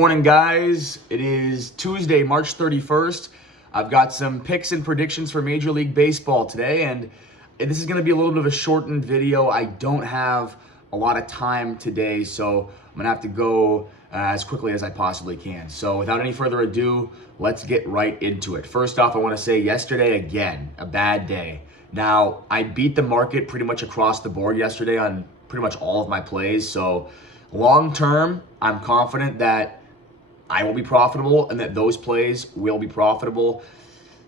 Morning, guys. It is Tuesday, March 31st. I've got some picks and predictions for Major League Baseball today, and this is going to be a little bit of a shortened video. I don't have a lot of time today, so I'm going to have to go as quickly as I possibly can. So without any further ado, let's get right into it. First off, I want to say yesterday, again, a bad day. Now, I beat the market pretty much across the board yesterday on pretty much all of my plays, so long term, I'm confident that I will be profitable and that those plays will be profitable.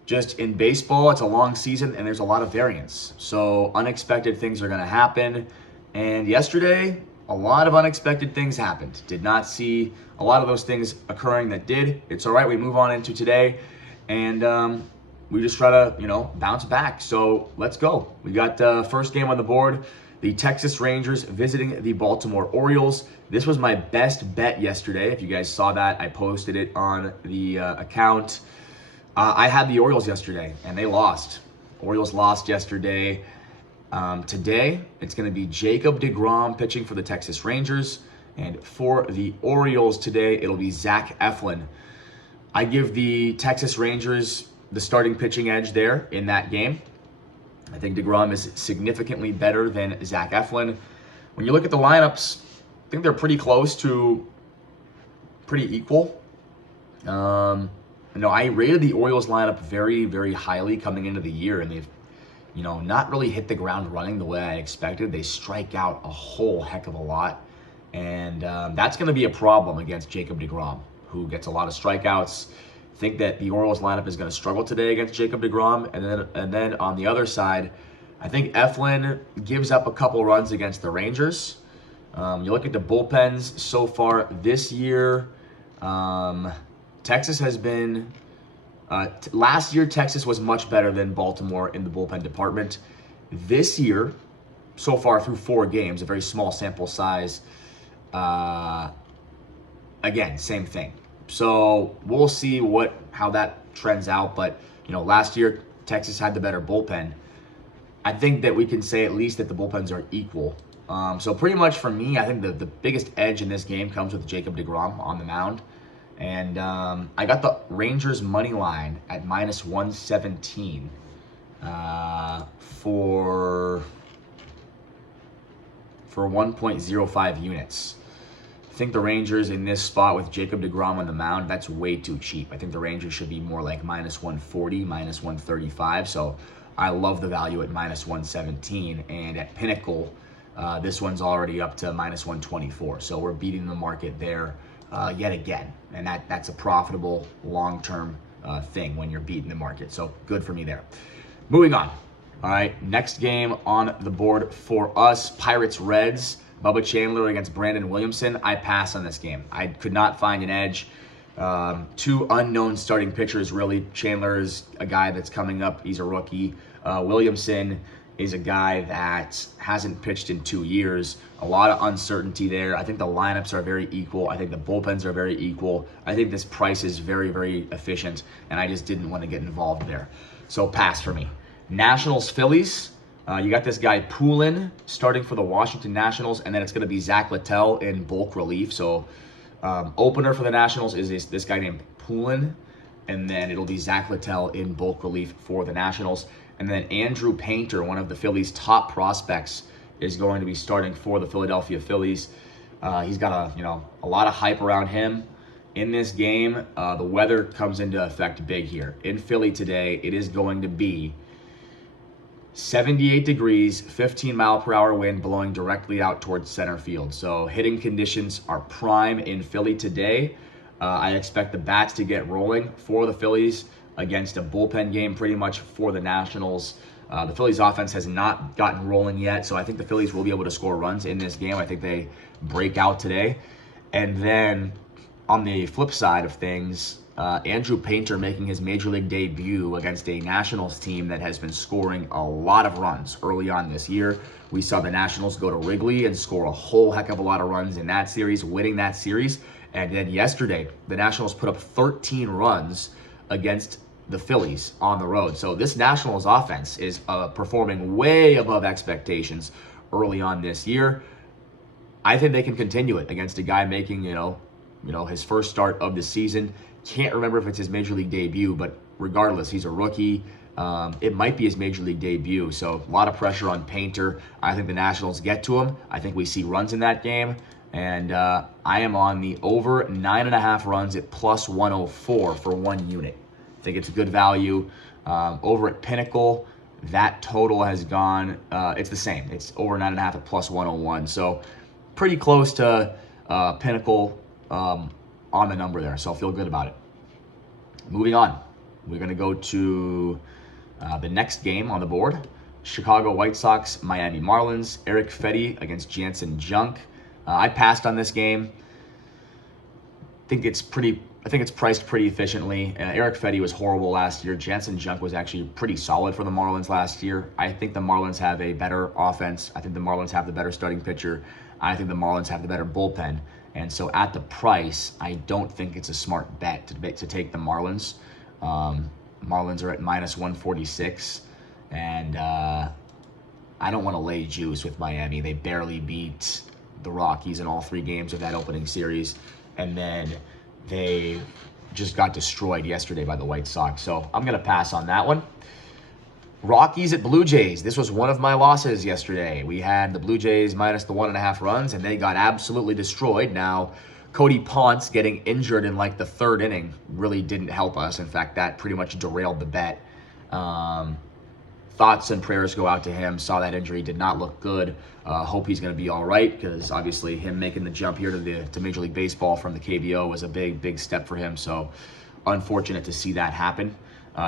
Just in baseball, it's a long season and there's a lot of variance. So unexpected things are going to happen. And yesterday, a lot of unexpected things happened. Did not see a lot of those things occurring that did. It's all right. We move on into today and we just try to, bounce back. So let's go. We got the first game on the board. The Texas Rangers visiting the Baltimore Orioles. This was my best bet yesterday. If you guys saw that, I posted it on the account. I had the Orioles yesterday, and they lost. Orioles lost yesterday. Today, it's going to be Jacob deGrom pitching for the Texas Rangers. And for the Orioles today, it'll be Zach Eflin. I give the Texas Rangers the starting pitching edge there in that game. I think deGrom is significantly better than Zach Eflin. When you look at the lineups, I think they're pretty close to pretty equal. I rated the Orioles lineup very, very highly coming into the year, and they've, not really hit the ground running the way I expected. They strike out a whole heck of a lot, and that's going to be a problem against Jacob deGrom, who gets a lot of strikeouts. I think that the Orioles lineup is going to struggle today against Jacob deGrom, and then on the other side, I think Eflin gives up a couple runs against the Rangers. You look at the bullpens so far this year. Texas has been last year. Texas was much better than Baltimore in the bullpen department. This year, so far through 4 games, a very small sample size. Again, same thing. So we'll see how that trends out. But, last year, Texas had the better bullpen. I think that we can say at least that the bullpens are equal. So pretty much for me, I think the biggest edge in this game comes with Jacob deGrom on the mound. And I got the Rangers money line at minus 117 for 1.05 units. I think the Rangers in this spot with Jacob deGrom on the mound, that's way too cheap. I think the Rangers should be more like minus 140, minus 135. So I love the value at minus 117. And at Pinnacle, this one's already up to minus 124. So we're beating the market there yet again. And that's a profitable long-term thing when you're beating the market. So good for me there. Moving on. All right, next game on the board for us, Pirates-Reds. Bubba Chandler against Brandon Williamson. I pass on this game. I could not find an edge. 2 unknown starting pitchers, really. Chandler is a guy that's coming up. He's a rookie. Williamson is a guy that hasn't pitched in 2 years. A lot of uncertainty there. I think the lineups are very equal. I think the bullpens are very equal. I think this price is very, very efficient, and I just didn't want to get involved there. So pass for me. Nationals-Phillies. You got this guy Poulin starting for the Washington Nationals, and then it's going to be Zach Littell in bulk relief. So opener for the Nationals is this guy named Poulin, and then it'll be Zach Littell in bulk relief for the Nationals. And then Andrew Painter, one of the Phillies' top prospects, is going to be starting for the Philadelphia Phillies. He's got a lot of hype around him. In this game, the weather comes into effect big here. In Philly today, it is going to be 78 degrees, 15 mile per hour wind blowing directly out towards center field. So hitting conditions are prime in Philly today. I expect the bats to get rolling for the Phillies against a bullpen game pretty much for the Nationals. The Phillies offense has not gotten rolling yet, so I think the Phillies will be able to score runs in this game. I think they break out today. And then on the flip side of things, Andrew Painter making his Major League debut against a Nationals team that has been scoring a lot of runs early on this year. We saw the Nationals go to Wrigley and score a whole heck of a lot of runs in that series, winning that series. And then yesterday, the Nationals put up 13 runs against the Phillies on the road. So this Nationals offense is performing way above expectations early on this year. I think they can continue it against a guy making, his first start of the season. Can't remember if it's his major league debut, but regardless, he's a rookie. It might be his major league debut, so a lot of pressure on Painter. I think the Nationals get to him. I think we see runs in that game, and I am on the over 9.5 runs at plus 104 for 1 unit. I think it's a good value. Over at Pinnacle, that total has gone, it's the same. It's over 9.5 at plus 101, so pretty close to Pinnacle on the number there, so I feel good about it. Moving on, we're going to go to the next game on the board. Chicago White Sox, Miami Marlins. Eric Fedde against Jansen Junk. I passed on this game. I think it's priced pretty efficiently. Eric Fedde was horrible last year. Jansen Junk was actually pretty solid for the Marlins last year. I think the Marlins have a better offense. I think the Marlins have the better starting pitcher. I think the Marlins have the better bullpen. And so at the price, I don't think it's a smart bet to take the Marlins. Marlins are at minus 146. And I don't want to lay juice with Miami. They barely beat the Rockies in all 3 games of that opening series. And then they just got destroyed yesterday by the White Sox. So I'm going to pass on that one. Rockies at Blue Jays. This was one of my losses yesterday. We had the Blue Jays minus the 1.5 runs, and they got absolutely destroyed. Now, Cody Ponce getting injured in like the 3rd inning really didn't help us. In fact, that pretty much derailed the bet. Thoughts and prayers go out to him. Saw that injury, did not look good. Hope he's going to be all right, because obviously him making the jump here to Major League Baseball from the KBO was a big step for him. So unfortunate to see that happen.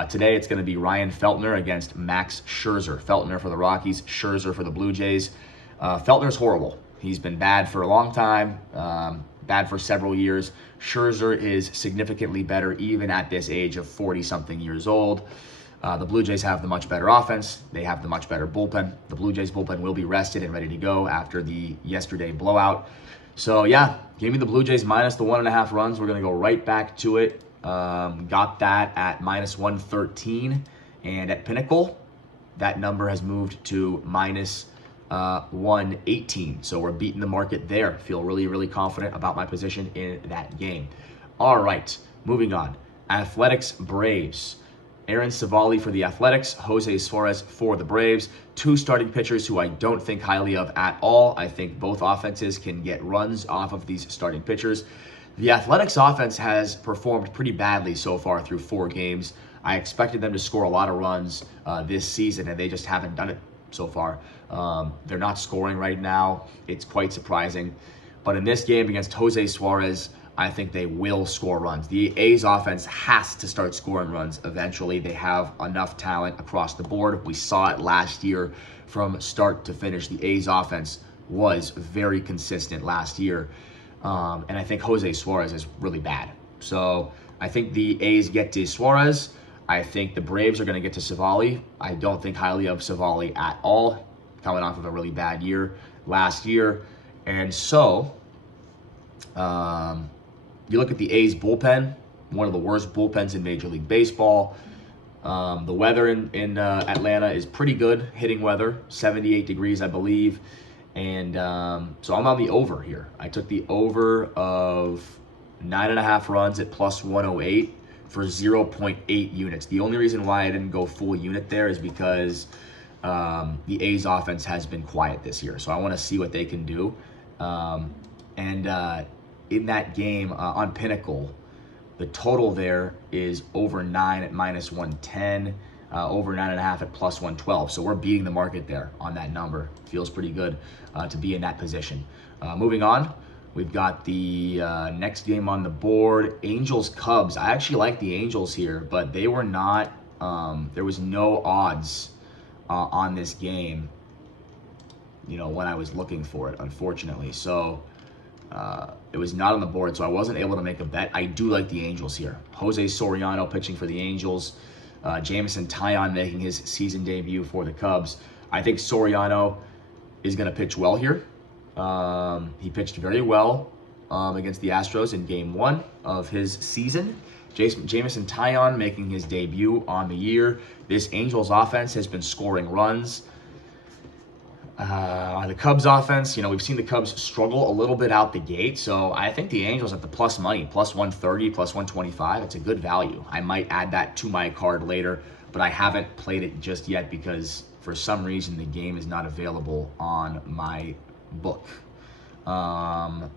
Today it's going to be Ryan Feltner against Max Scherzer. Feltner for the Rockies, Scherzer for the Blue Jays. Feltner's horrible. He's been bad for a long time, bad for several years. Scherzer is significantly better even at this age of 40-something years old. The Blue Jays have the much better offense. They have the much better bullpen. The Blue Jays bullpen will be rested and ready to go after the yesterday blowout. So yeah, give me the Blue Jays minus the 1.5 runs. We're going to go right back to it. Got that at minus 113. And at Pinnacle, that number has moved to minus 118. So we're beating the market there. Feel really confident about my position in that game. All right, moving on. Athletics Braves. Aaron Savali for the Athletics, Jose Suarez for the Braves. 2 starting pitchers who I don't think highly of at all. I think both offenses can get runs off of these starting pitchers. The Athletics offense has performed pretty badly so far through 4 games. I expected them to score a lot of runs this season, and they just haven't done it so far. They're not scoring right now. It's quite surprising. But in this game against Jose Suarez, I think they will score runs. The A's offense has to start scoring runs eventually. They have enough talent across the board. We saw it last year from start to finish. The A's offense was very consistent last year. And I think Jose Suarez is really bad. So I think the A's get to Suarez. I think the Braves are going to get to Savali. I don't think highly of Savali at all, coming off of a really bad year last year. And so you look at the A's bullpen, one of the worst bullpens in Major League Baseball. The weather in Atlanta is pretty good, hitting weather, 78 degrees, I believe. And so I'm on the over here. I took the over of 9.5 runs at plus 108 for 0.8 units. The only reason why I didn't go full unit there is because the A's offense has been quiet this year. So I want to see what they can do. In that game on Pinnacle, the total there is over 9 at minus 110, over 9.5 at plus 112. So we're beating the market there on that number. Feels pretty good to be in that position. Moving on, we've got the next game on the board, Angels-Cubs. I actually like the Angels here, but they were not, there was no odds on this game, when I was looking for it, unfortunately. So it was not on the board, so I wasn't able to make a bet. I do like the Angels here. Jose Soriano pitching for the Angels. Jameson Taillon making his season debut for the Cubs. I think Soriano is going to pitch well here. He pitched very well against the Astros in Game 1 of his season. Jameson Taillon making his debut on the year. This Angels offense has been scoring runs. The Cubs offense, we've seen the Cubs struggle a little bit out the gate, so I think the Angels at the plus money, plus 130, plus 125, it's a good value. I might add that to my card later, but I haven't played it just yet because for some reason the game is not available on my book.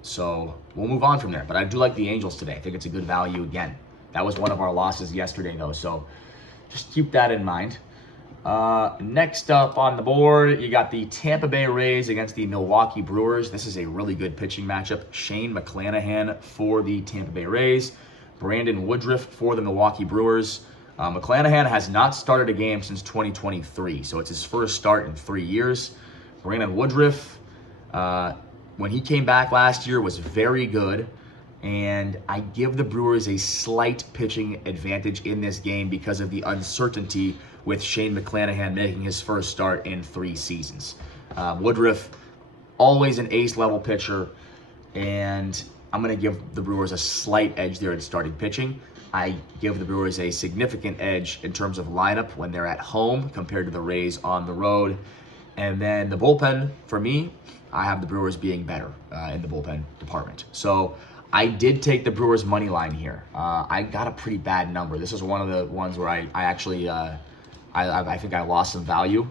So we'll move on from there, but I do like the Angels today. I think it's a good value again. That was one of our losses yesterday though, so just keep that in mind. Next up on the board, you got the Tampa Bay Rays against the Milwaukee Brewers. This is a really good pitching matchup. Shane McClanahan for the Tampa Bay Rays, Brandon Woodruff for the Milwaukee Brewers. McClanahan has not started a game since 2023, so it's his first start in 3 years. Brandon Woodruff, when he came back last year, was very good. And I give the Brewers a slight pitching advantage in this game because of the uncertainty with Shane McClanahan making his first start in 3 seasons. Woodruff, always an ace-level pitcher, and I'm going to give the Brewers a slight edge there in starting pitching. I give the Brewers a significant edge in terms of lineup when they're at home compared to the Rays on the road. And then the bullpen, for me, I have the Brewers being better in the bullpen department. So I did take the Brewers money line here. I got a pretty bad number. This is one of the ones where I actually, I think I lost some value.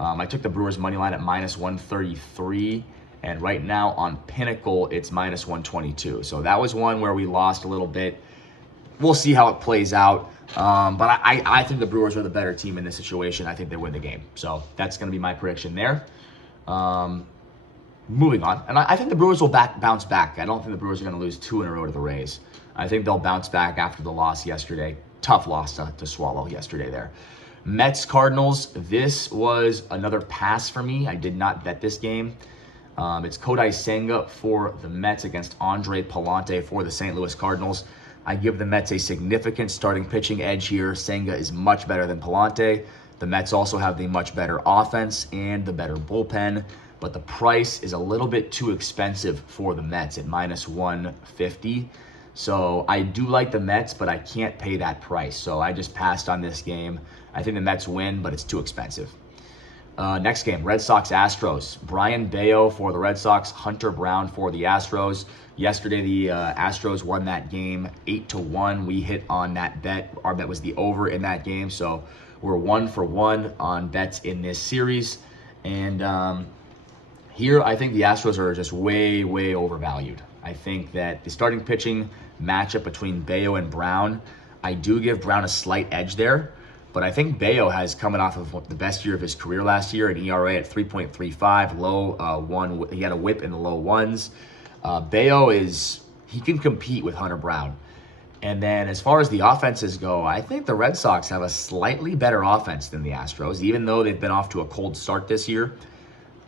I took the Brewers money line at minus 133, and right now on Pinnacle, it's minus 122. So that was one where we lost a little bit. We'll see how it plays out. But I think the Brewers are the better team in this situation. I think they win the game. So that's going to be my prediction there. Moving on, and I think the Brewers will bounce back. I don't think the Brewers are going to lose 2 in a row to the Rays. I think they'll bounce back after the loss yesterday. Tough loss to swallow yesterday there. Mets Cardinals, this was another pass for me. I did not bet this game. It's Kodai Senga for the Mets against Andre Palante for the St. Louis Cardinals. I give the Mets a significant starting pitching edge here. Senga is much better than Palante. The Mets also have the much better offense and the better bullpen. But the price is a little bit too expensive for the Mets at minus 150. So I do like the Mets, but I can't pay that price. So I just passed on this game. I think the Mets win, but it's too expensive. Next game, Red Sox-Astros. Brian Bayo for the Red Sox, Hunter Brown for the Astros. Yesterday, the Astros won that game 8-1. We hit on that bet. Our bet was the over in that game. So we're 1 for 1 on bets in this series. And here, I think the Astros are just way, way overvalued. I think that the starting pitching matchup between Bayo and Brown, I do give Brown a slight edge there, but I think Bayo has coming off of the best year of his career last year, an ERA at 3.35, low one. He had a whip in the low ones. Bayo he can compete with Hunter Brown. And then as far as the offenses go, I think the Red Sox have a slightly better offense than the Astros, even though they've been off to a cold start this year.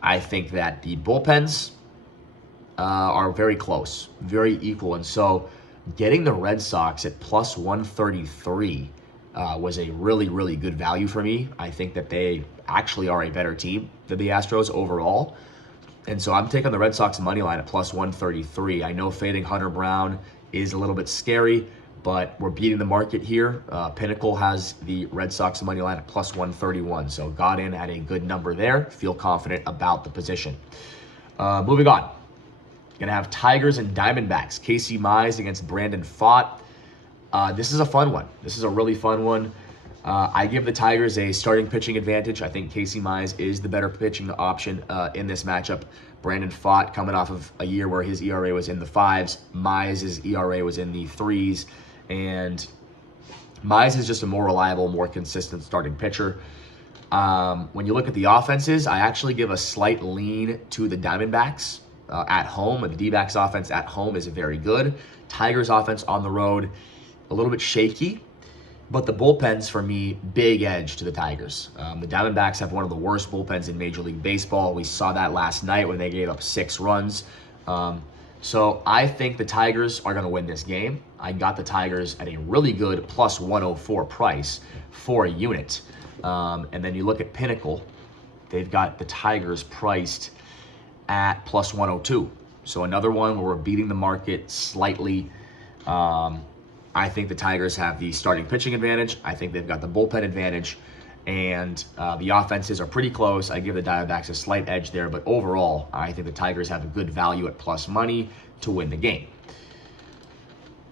I think that the bullpens are very close, very equal. And so getting the Red Sox at plus 133 was a really, really good value for me. I think that they actually are a better team than the Astros overall. And so I'm taking the Red Sox money line at plus 133. I know fading Hunter Brown is a little bit scary, but we're beating the market here. Pinnacle has the Red Sox money line at plus 131. So got in at a good number there. Feel confident about the position. Moving on. Going to have Tigers and Diamondbacks. Casey Mize against Brandon Pfaadt. This is a fun one. This is a really fun one. I give the Tigers a starting pitching advantage. I think Casey Mize is the better pitching option in this matchup. Brandon Pfaadt coming off of a year where his ERA was in the 5s. Mize's ERA was in the 3s. And Mize is just a more reliable, more consistent starting pitcher. When you look at the offenses, I actually give a slight lean to the Diamondbacks at home. The D-backs offense at home is very good. Tigers offense on the road, a little bit shaky. But the bullpens, for me, big edge to the Tigers. The Diamondbacks have one of the worst bullpens in Major League Baseball. We saw that last night when they gave up 6 runs. So I think the Tigers are going to win this game. I got the Tigers at a really good plus 104 price for a unit. And then you look at Pinnacle, they've got the Tigers priced at plus 102. So another one where we're beating the market slightly. I think the Tigers have the starting pitching advantage. I think they've got the bullpen advantage. and the offenses are pretty close. I give the Diamondbacks a slight edge there, but overall, I think the Tigers have a good value at plus money to win the game.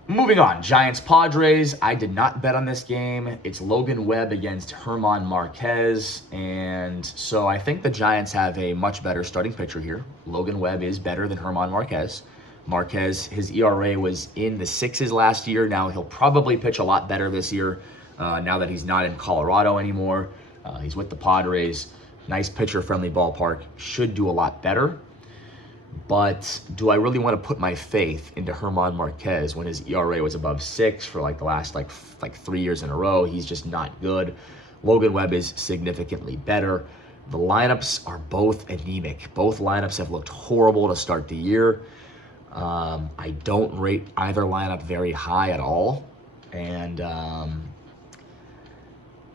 Moving on, Giants-Padres. I did not bet on this game. It's Logan Webb against Germán Marquez, and so I think the Giants have a much better starting pitcher here. Logan Webb is better than Germán Marquez. Marquez, his ERA was in the 6s last year. Now he'll probably pitch a lot better this year now that he's not in Colorado anymore. He's with the Padres. Nice pitcher-friendly ballpark. Should do a lot better. But do I really want to put my faith into Germán Marquez when his ERA was above 6 for like the last like 3 years in a row? He's just not good. Logan Webb is significantly better. The lineups are both anemic. Both lineups have looked horrible to start the year. I don't rate either lineup very high at all. And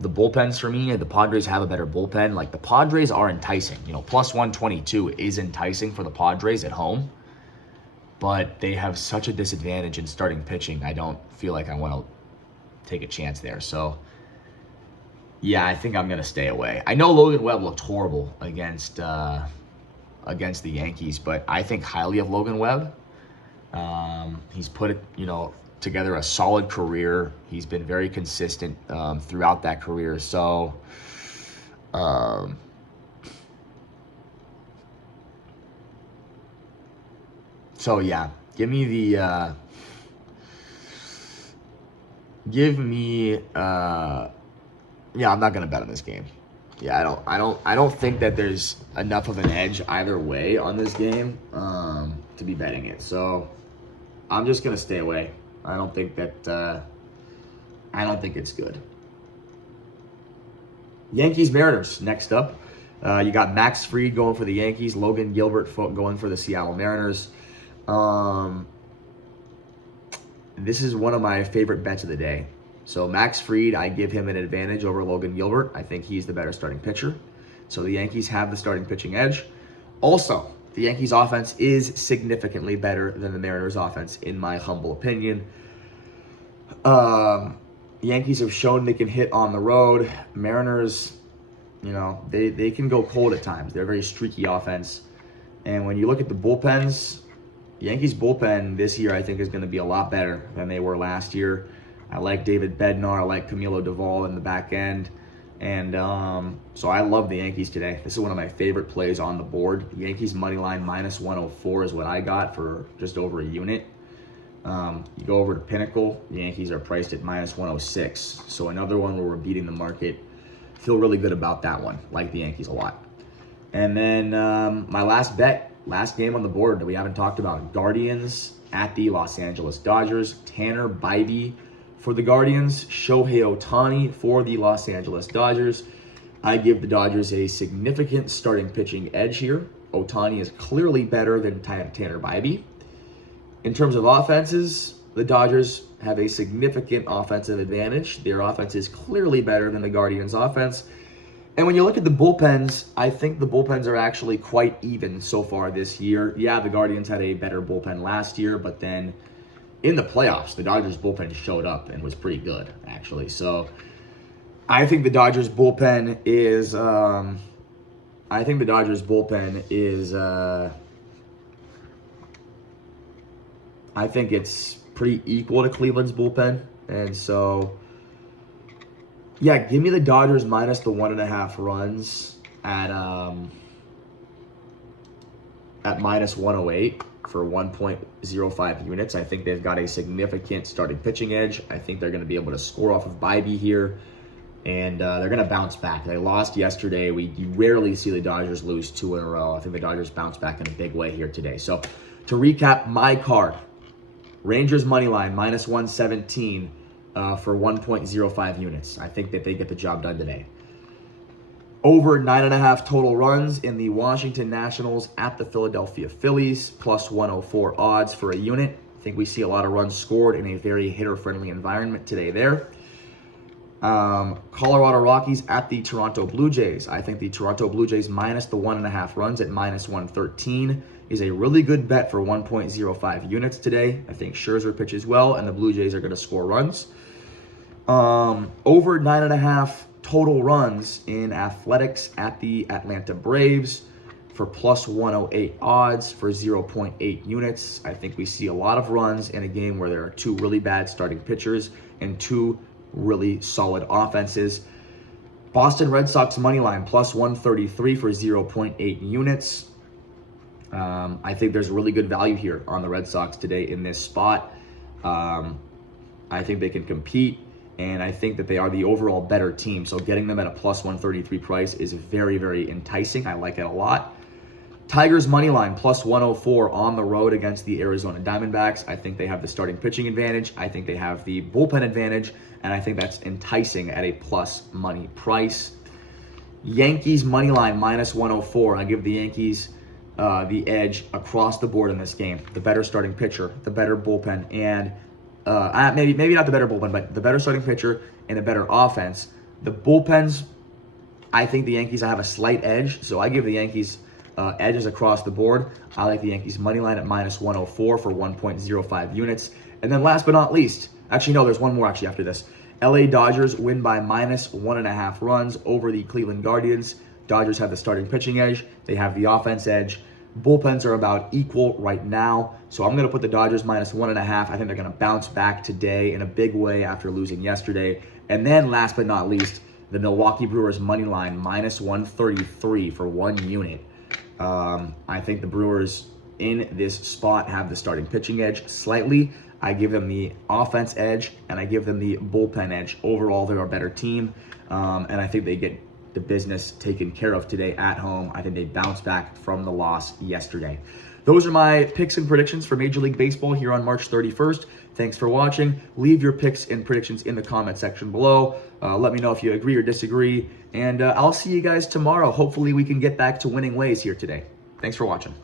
the bullpens for me, the Padres have a better bullpen. Like, the Padres are enticing. You know, plus 122 is enticing for the Padres at home. But they have such a disadvantage in starting pitching. I don't feel like I want to take a chance there. So, yeah, I think I'm going to stay away. I know Logan Webb looked horrible against the Yankees, but I think highly of Logan Webb. He's put it, together a solid career. He's been very consistent throughout that career. So, yeah, give me the yeah, I'm not gonna bet on this game. Yeah, I don't think that there's enough of an edge either way on this game to be betting it. So I'm just gonna stay away. I don't think it's good. Yankees-Mariners next up. You got Max Fried going for the Yankees, Logan Gilbert going for the Seattle Mariners. This is one of my favorite bets of the day. So Max Fried, I give him an advantage over Logan Gilbert. I think he's the better starting pitcher. So the Yankees have the starting pitching edge. Also, the Yankees offense is significantly better than the Mariners offense, in my humble opinion. Yankees have shown they can hit on the road. Mariners, they can go cold at times. They're a very streaky offense. And when you look at the bullpens, Yankees bullpen this year I think is going to be a lot better than they were last year. I like David Bednar. I like Camilo Doval in the back end. And so I love the Yankees today. This is one of my favorite plays on the board. Yankees money line minus 104 is what I got for just over a unit. You go over to Pinnacle, the Yankees are priced at minus 106. So another one where we're beating the market. Feel really good about that one. Like the Yankees a lot. And then my last game on the board that we haven't talked about, Guardians at the Los Angeles Dodgers. Tanner Bybee for the Guardians, Shohei Ohtani for the Los Angeles Dodgers. I give the Dodgers a significant starting pitching edge here. Ohtani is clearly better than Tanner Bybee. In terms of offenses, the Dodgers have a significant offensive advantage. Their offense is clearly better than the Guardians' offense. And when you look at the bullpens, I think the bullpens are actually quite even so far this year. Yeah, the Guardians had a better bullpen last year, but then in the playoffs, the Dodgers bullpen showed up and was pretty good, actually. So I think the Dodgers bullpen is I think it's pretty equal to Cleveland's bullpen. And so, yeah, give me the Dodgers minus the 1.5 runs at minus 108 for 1.05 units. I think they've got a significant starting pitching edge. I think they're going to be able to score off of Bybee here, and they're going to bounce back. They lost yesterday. You rarely see the Dodgers lose 2 in a row. I think the Dodgers bounce back in a big way here today. So to recap my card, Rangers money line minus 117 for 1.05 units. I think that they get the job done today. Over 9.5 total runs in the Washington Nationals at the Philadelphia Phillies, plus 104 odds for a unit. I think we see a lot of runs scored in a very hitter-friendly environment today there. Colorado Rockies at the Toronto Blue Jays. I think the Toronto Blue Jays minus the 1.5 runs at minus 113 is a really good bet for 1.05 units today. I think Scherzer pitches well, and the Blue Jays are going to score runs. Over 9.5 total runs in athletics at the Atlanta Braves for plus 108 odds for 0.8 units. I think we see a lot of runs in a game where there are two really bad starting pitchers and two really solid offenses. Boston Red Sox money line plus 133 for 0.8 units. I think there's really good value here on the Red Sox today in this spot. I think they can compete, and I think that they are the overall better team. So getting them at a plus 133 price is very, very enticing. I like it a lot. Tigers money line plus 104 on the road against the Arizona Diamondbacks. I think they have the starting pitching advantage. I think they have the bullpen advantage, and I think that's enticing at a plus money price. Yankees money line minus 104. I give the Yankees the edge across the board in this game. The better starting pitcher, the better bullpen, and maybe not the better bullpen, but the better starting pitcher and a better offense. The bullpens, I think the Yankees have a slight edge, so I give the Yankees edges across the board. I like the Yankees money line at minus 104 for 1.05 units. And then last but not least, actually no, there's one more actually after this. LA Dodgers win by minus 1.5 runs over the Cleveland Guardians. Dodgers have the starting pitching edge. They have the offense edge. Bullpens are about equal right now. So I'm going to put the Dodgers minus 1.5. I think they're going to bounce back today in a big way after losing yesterday. And then last but not least, the Milwaukee Brewers money line minus 133 for 1 unit. I think the Brewers in this spot have the starting pitching edge slightly. I give them the offense edge, and I give them the bullpen edge. Overall, they're a better team, and I think they get the business taken care of today at home. I think they bounce back from the loss yesterday. Those are my picks and predictions for Major League Baseball here on March 31st. Thanks for watching. Leave your picks and predictions in the comment section below. Let me know if you agree or disagree, and I'll see you guys tomorrow. Hopefully we can get back to winning ways here today. Thanks for watching.